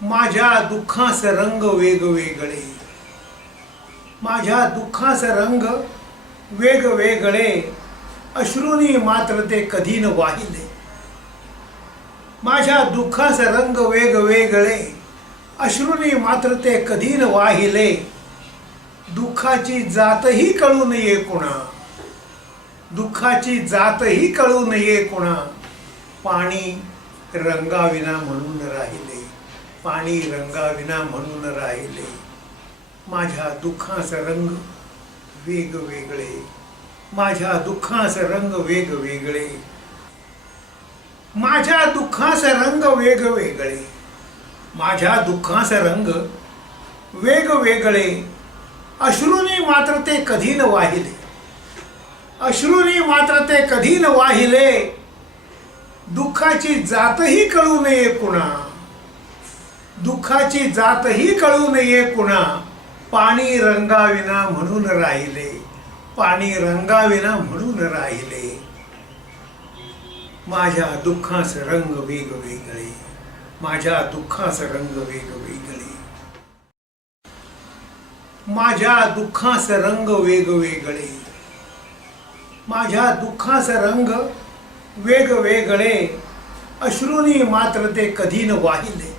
माझ्या दुःखास रंग वेगवेगळे, माझ्या दुःखास रंग वेगवेगळे, अश्रूनी मात्र ते कधी न वाहिले. माझ्या दुःखास रंग वेगवेगळे, अश्रूनी मात्र ते कधी न वाहिले. दुःखाची जातही कळू नये कुणा, दुःखाची जातही कळू नये कुणा. पाणी रंगाविना म्हणून राहिले, पाणी रंगाविना म्हणून राहिले. माझ्या दुःखास रंग वेगवेगळे, माझ्या दुःखास रंग वेगवेगळे, माझ्या दुःखास रंग वेगवेगळे, माझ्या दुःखास रंग वेगवेगळे, अश्रूनी मात्र ते कधी न वाहिले. अश्रूनी मात्र ते कधी न वाहिले. दुःखाची जातही कळू नये कुणा, दुःखाची जातही कळू नये कुणा. पाणी रंगाविना म्हणून राहिले, पाणी रंगाविना म्हणून राहिले. माझ्या दुःखास रंग वेगवेगळे, माझ्या दुःखास रंग वेगवेगळे, माझ्या दुःखास रंग वेगवेगळे, माझ्या दुःखास रंग वेगवेगळे, अश्रूनी मात्र ते कधी न वाहिले.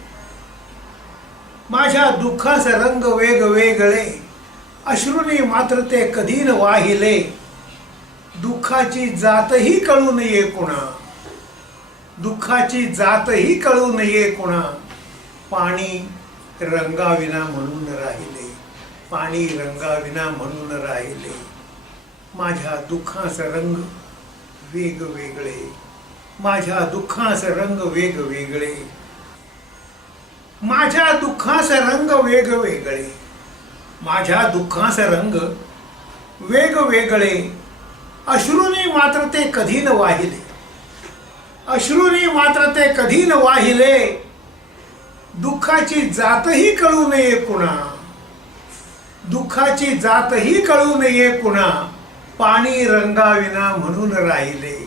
माझ्या दुःखास रंग वेगवेगळे, अश्रूनी मात्र ते कधी न वाहिले. दुःखाची जातही कळू नये कुणा, दुःखाची जातही कळू नये कुणा. पाणी रंगाविना म्हणून राहिले, पाणी रंगाविना म्हणून राहिले. माझ्या दुःखास रंग वेगवेगळे, माझ्या दुःखास रंग वेगवेगळे, माझ्या दुःखास रंग वेगवेगळे, माझ्या दुःखास रंग वेगवेगळे, अश्रूनी मात्र ते कधी न वाहिले. अश्रूनी मात्र ते कधी न वाहिले. दुःखाची जातही कळू नये कुणा, दुःखाची जातही कळू नये कुणा. पाणी रंगाविना म्हणून राहिले,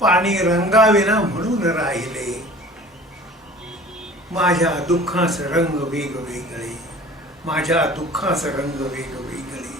पाणी रंगाविना म्हणून राहिले. माझ्या दुःखास रंग वेगवेगळे, माझ्या दुःखास रंग वेगवेगळे.